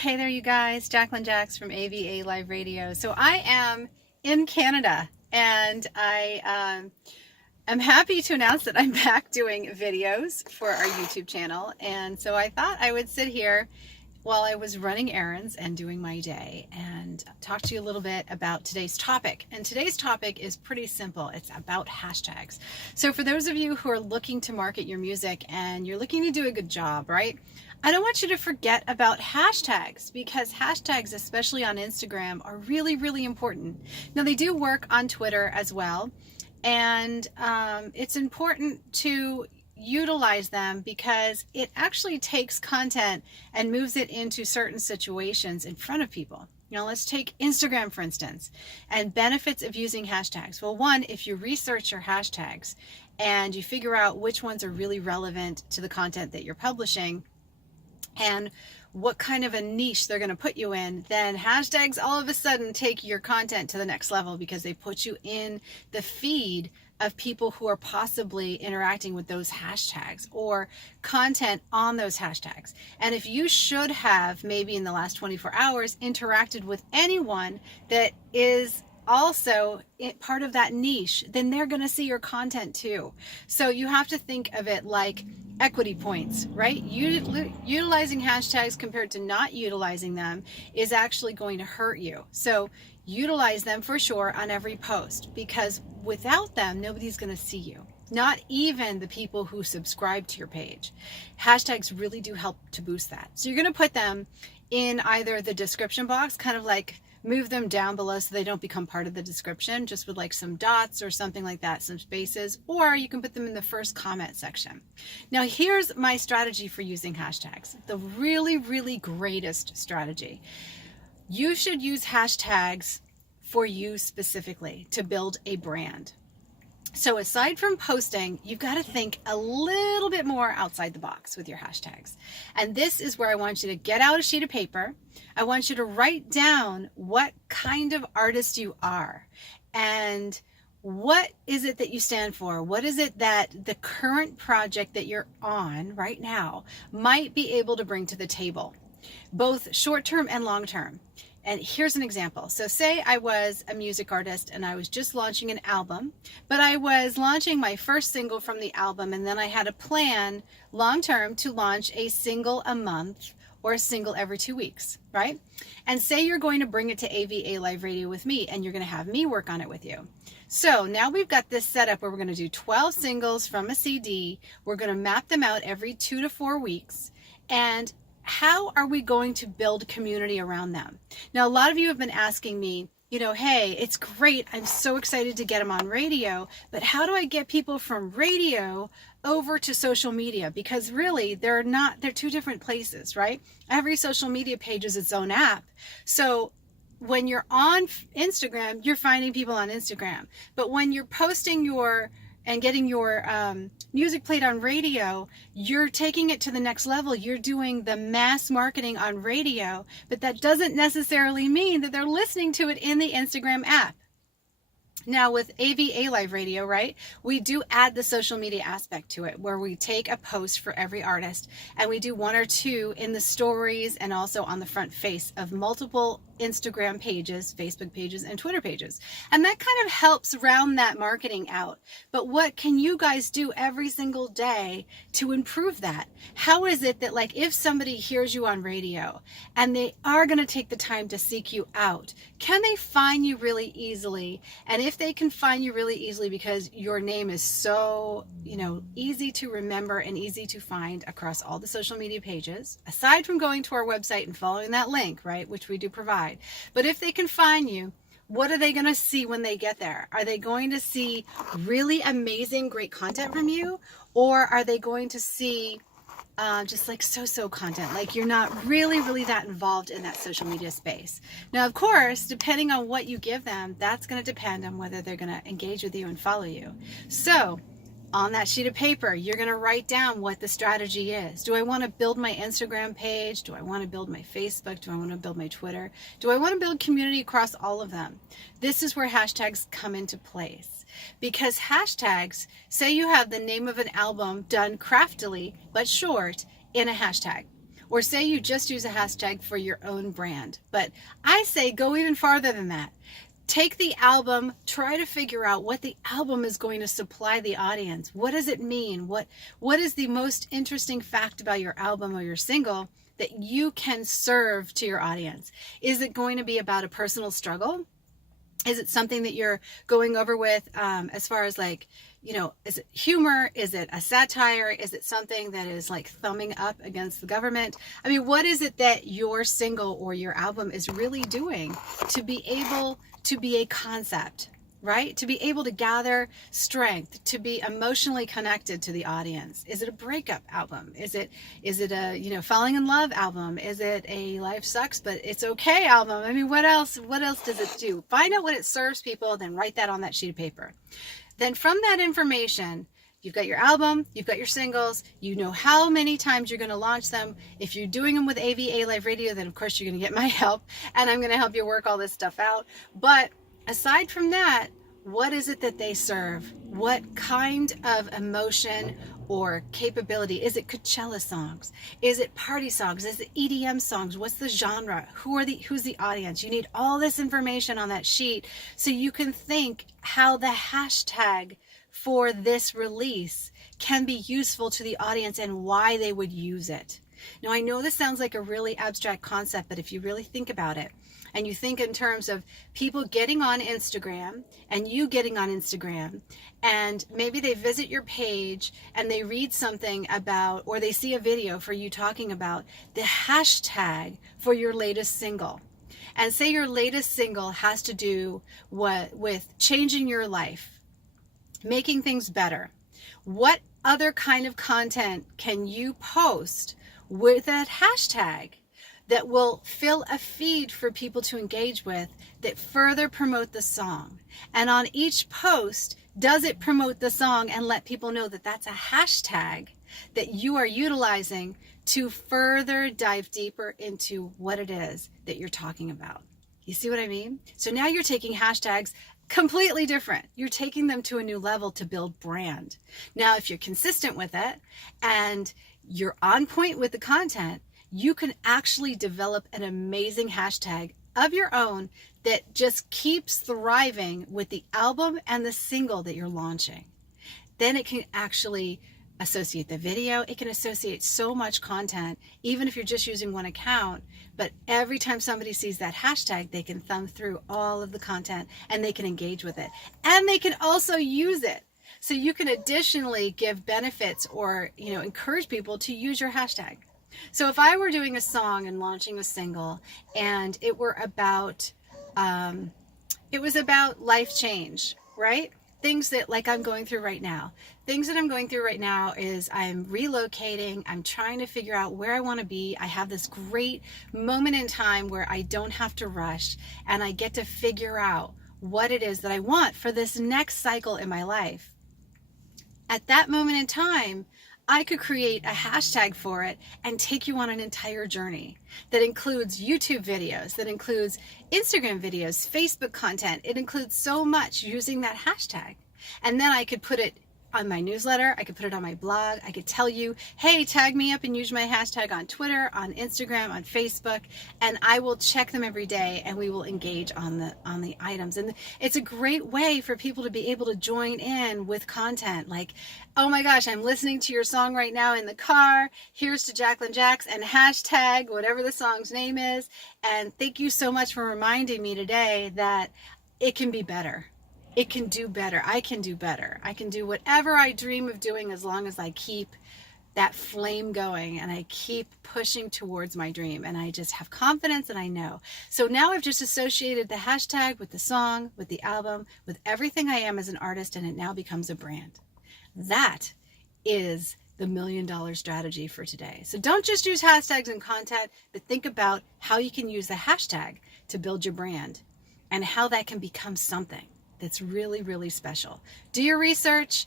Hey there, you guys. Jacqueline Jax from AVA Live Radio. So I am in Canada, and I am happy to announce that I'm back doing videos for our YouTube channel. And so I thought I would sit here while I was running errands and doing my day and talk to you a little bit about today's topic. And today's topic is pretty simple. It's about hashtags. So for those of you who are looking to market your music and you're looking to do a good job, right? I don't want you to forget about hashtags, because hashtags, especially on Instagram, are really, really important. Now, they do work on Twitter as well, and it's important to utilize them because it actually takes content and moves it into certain situations in front of people. You know, let's take Instagram, for instance, and benefits of using hashtags. Well, one, if you research your hashtags and you figure out which ones are really relevant to the content that you're publishing, and what kind of a niche they're going to put you in, then hashtags all of a sudden take your content to the next level because they put you in the feed of people who are possibly interacting with those hashtags or content on those hashtags. And if you should have, maybe in the last 24 hours, interacted with anyone that is also part of that niche, then they're going to see your content too. So you have to think of it like equity points, right? Utilizing hashtags compared to not utilizing them is actually going to hurt you. So utilize them for sure on every post, because without them, nobody's going to see you. Not even the people who subscribe to your page. Hashtags really do help to boost that. So you're going to put them in either the description box, kind of like move them down below so they don't become part of the description, just with like some dots or something like that, some spaces, or you can put them in the first comment section. Now, here's my strategy for using hashtags. The really, really greatest strategy. You should use hashtags for you specifically to build a brand. So aside from posting, you've got to think a little bit more outside the box with your hashtags. And this is where I want you to get out a sheet of paper. I want you to write down what kind of artist you are and what is it that you stand for? What is it that the current project that you're on right now might be able to bring to the table, both short-term and long-term? And here's an example. So say I was a music artist and I was just launching an album, but I was launching my first single from the album, and then I had a plan long-term to launch a single a month or a single every 2 weeks, right? And say you're going to bring it to AVA Live Radio with me, and you're going to have me work on it with you. So now we've got this set up where we're going to do 12 singles from a CD. We're going to map them out every 2 to 4 weeks. And how are we going to build community around them? Now, a lot of you have been asking me, you know, hey, it's great. I'm so excited to get them on radio, but how do I get people from radio over to social media? Because really, they're two different places, right? Every social media page is its own app. So when you're on Instagram, you're finding people on Instagram. But when you're posting and getting your music played on radio, you're taking it to the next level. You're doing the mass marketing on radio, but that doesn't necessarily mean that they're listening to it in the Instagram app. Now with AVA Live Radio, right, we do add the social media aspect to it, where we take a post for every artist and we do 1 or 2 in the stories and also on the front face of multiple Instagram pages, Facebook pages, and Twitter pages. And that kind of helps round that marketing out. But what can you guys do every single day to improve that? How is it that, like, if somebody hears you on radio and they are going to take the time to seek you out, can they find you really easily? And if they can find you really easily because your name is so, easy to remember and easy to find across all the social media pages, aside from going to our website and following that link, right, which we do provide. But if they can find you, what are they going to see when they get there? Are they going to see really amazing, great content from you? Or are they going to see just like so-so content, like you're not really that involved in that social media space? Now, of course, depending on what you give them, that's going to depend on whether they're going to engage with you and follow you. So on that sheet of paper, you're going to write down what the strategy is. Do I want to build my Instagram page? Do I want to build my Facebook? Do I want to build my Twitter? Do I want to build community across all of them? This is where hashtags come into place. Because hashtags, say you have the name of an album done craftily but short in a hashtag. Or say you just use a hashtag for your own brand. But I say go even farther than that. Take the album, try to figure out what the album is going to supply the audience. What does it mean? What is the most interesting fact about your album or your single that you can serve to your audience? Is it going to be about a personal struggle? Is it something that you're going over with as far as like, you know, is it humor? Is it a satire? Is it something that is like thumbing up against the government? I mean, what is it that your single or your album is really doing to be able to be a concept, right? To be able to gather strength, to be emotionally connected to the audience. Is it a breakup album? Is it a, you know, falling in love album? Is it a life sucks but it's okay album? I mean, what else does it do? Find out what it serves people, then write that on that sheet of paper. Then from that information, you've got your album, you've got your singles, you know how many times you're going to launch them. If you're doing them with AVA Live Radio, then of course you're going to get my help, and I'm going to help you work all this stuff out. But aside from that, what is it that they serve? What kind of emotion or capability? Is it Coachella songs? Is it party songs? Is it EDM songs? What's the genre? Who's the audience? You need all this information on that sheet so you can think how the hashtag for this release can be useful to the audience and why they would use it. Now, I know this sounds like a really abstract concept, but if you really think about it, and you think in terms of people getting on Instagram and you getting on Instagram, and maybe they visit your page and they read something about, or they see a video for you talking about the hashtag for your latest single. And say your latest single has to do with changing your life, making things better. What other kind of content can you post with that hashtag that will fill a feed for people to engage with that further promote the song? And on each post, does it promote the song and let people know that that's a hashtag that you are utilizing to further dive deeper into what it is that you're talking about? You see what I mean? So now you're taking hashtags completely different. You're taking them to a new level to build brand. Now, if you're consistent with it and you're on point with the content, you can actually develop an amazing hashtag of your own that just keeps thriving with the album and the single that you're launching. Then it can actually associate the video. It can associate so much content, even if you're just using one account. But every time somebody sees that hashtag, they can thumb through all of the content and they can engage with it. And they can also use it. So you can additionally give benefits or, you know, encourage people to use your hashtag. So if I were doing a song and launching a single and it were about, it was about life change, right? Things that like I'm going through right now. Things that I'm going through right now is I'm relocating. I'm trying to figure out where I want to be. I have this great moment in time where I don't have to rush and I get to figure out what it is that I want for this next cycle in my life. At that moment in time, I could create a hashtag for it and take you on an entire journey that includes YouTube videos, that includes Instagram videos, Facebook content. It includes so much using that hashtag. And then I could put it on my newsletter. I could put it on my blog. I could tell you, hey, tag me up and use my hashtag on Twitter, on Instagram, on Facebook, and I will check them every day and we will engage on the items. And it's a great way for people to be able to join in with content like, oh my gosh, I'm listening to your song right now in the car. Here's to Jacqueline Jax and hashtag whatever the song's name is. And thank you so much for reminding me today that it can be better. It can do better. I can do better. I can do whatever I dream of doing as long as I keep that flame going and I keep pushing towards my dream and I just have confidence and I know. So now I've just associated the hashtag with the song, with the album, with everything I am as an artist, and it now becomes a brand. That is the $1 million strategy for today. So don't just use hashtags in content, but think about how you can use the hashtag to build your brand and how that can become something that's really, really special. Do your research.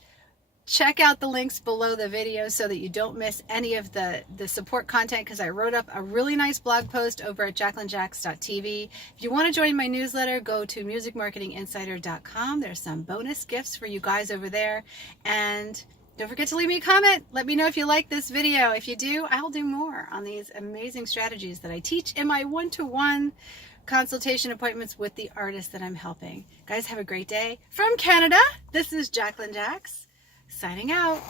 Check out the links below the video so that you don't miss any of the support content, because I wrote up a really nice blog post over at jacquelinejax.tv. If you want to join my newsletter, go to musicmarketinginsider.com. There's some bonus gifts for you guys over there. And Don't forget to leave me a comment. Let me know if you like this video. If you do, I'll do more on these amazing strategies that I teach in my one-to-one consultation appointments with the artists that I'm helping. Guys, have a great day. From Canada, this is Jacqueline Jax, signing out.